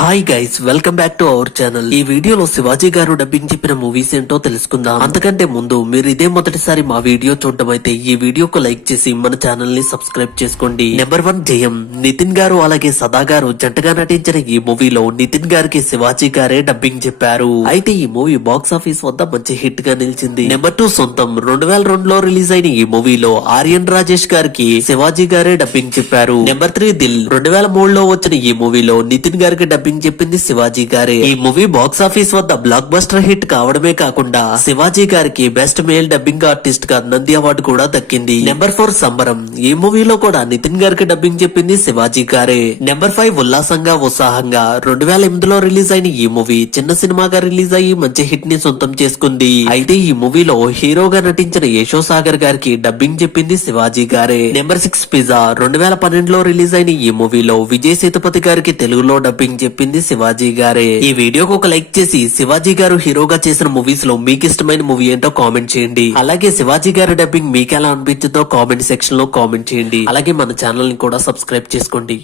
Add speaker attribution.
Speaker 1: Hi guys welcome back to our channel ఈ వీడియోలో శివాజీ గారు డబ్బింగ్ చెప్పిన మూవీస్ ఏంటో తెలుసుకుందాం. అంతకంటే ముందు మీరు ఇదే మొదటిసారి మా వీడియో చూడడం అయితే ఈ వీడియోకు లైక్ చేసి మన ఛానల్ని సబ్స్క్రైబ్ చేసుకోండి. నెంబర్ వన్ జయం నితిన్ గారు అలాగే సదా గారు జంటగా నటించిన ఈ మూవీలో నితిన్ గారికి శివాజీ గారే డబ్బింగ్ చెప్పారు. అయితే ఈ మూవీ బాక్స్ ఆఫీస్ వద్ద మంచి హిట్గా నిలిచింది. నెంబర్ టూ సొంతం రెండు వేల రెండులో రిలీజ్ అయిన ఈ మూవీలో ఆర్యన్ రాజేష్ గారికి శివాజీ గారే డబ్బింగ్ చెప్పారు. నెంబర్ త్రీ దిల్ రెండు వేల మూడులో వచ్చిన ఈ మూవీలో నితిన్ గారికి డబ్బింగ్ చెప్పింది శివాజీ గారే. ఈ మూవీ బాక్స్ ఆఫీస్ వద్ద బ్లాక్ బస్టర్ హిట్ కావడమే కాకుండా శివాజీ గారికి బెస్ట్ మేల్ డబ్బింగ్ ఆర్టిస్ట్గా నంది అవార్డు కూడా దక్కింది. నెంబర్ ఫోర్ సంబరం. ఈ మూవీలో కూడా నితిన్ గారికి డబ్బింగ్ చెప్పింది శివాజీ గారే. నెంబర్ ఫైవ్ ఉల్లాసంగా ఉత్సాహంగా రెండు వేల ఎనిమిదిలో రిలీజ్ అయిన ఈ మూవీ చిన్న సినిమాగా రిలీజ్ అయ్యి మంచి హిట్ని సొంతం చేసుకుంది. అయితే ఈ మూవీలో హీరోగా నటించిన యశో సాగర్ గారికి డబ్బింగ్ చెప్పింది శివాజీ గారే. Number six pizza. రెండు వేల పన్నెండులో రిలీజ్ అయిన ఈ మూవీలో విజయ్ సేతుపతి గారికి తెలుగులో డబ్బింగ్ చెప్పింది శివాజీ గారే. ఈ వీడియోకి ఒక లైక్ చేసి శివాజీ గారు హీరోగా చేసిన మూవీస్లో మీకు ఇష్టమైన మూవీ ఏంటో కామెంట్ చేయండి. అలాగే శివాజీ గారి డబ్బింగ్ మీకు ఎలా అనిపించిందో కామెంట్ సెక్షన్లో కామెంట్ చేయండి. అలాగే మన ఛానల్ని కూడా సబ్స్క్రైబ్ చేసుకోండి.